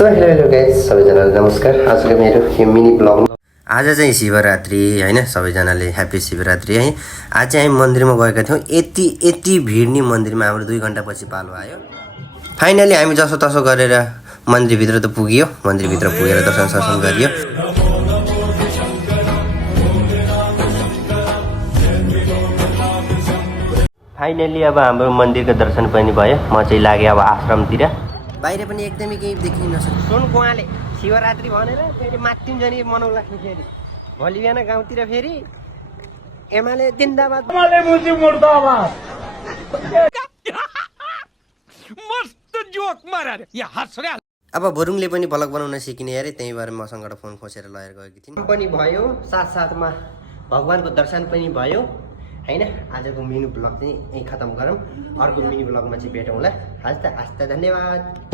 So hello guys सबैजनालाई नमस्कार। आजको मेरो यो मिनी ब्लग आज चाहिँ शिवरात्रि हैन, सबैजनाले ह्यापी शिवरात्रि है। आज चाहिँ हामी मन्दिरमा गएका थियौँ। यति भिड नि मन्दिरमा, हाम्रो 2 घण्टापछि पालो आयो। फाइनली हामी जसो तसो गरेर मन्दिरभित्र त पुगियो। मन्दिरभित्र पुगेर दर्शन सर्शन गरियो। फाइनली अब हाम्रो मन्दिरको दर्शन पनि भयो। म चाहिँ लागे अब आश्रमतिर। बाहिर पनि एकदमै केही देखिन नसक्छ। सुन कुवाले शिवरात्रि भनेर फेरि माथि जाने मनाउला फेरि भोलि बिहान गाउँतिर फेरि एमाले जिन्दाबाद, एमाले मुजी मुर्दाबाद। मस्त जोक मारा रे या हँस रे। अब भरुङले पनि ब्लग बनाउन सिकिने अरे, त्यही भएर मसँग फोन खोसेर लगेर गएकी थिइन्। पनि भयो, साथसाथमा भगवानको दर्शन पनि भयो हैन। आजको मिनी ब्लग चाहिँ यही खत्म गरौँ। अर्को मिनी ब्लगमा चाहिँ भेटौँला। हस् त धन्यवाद।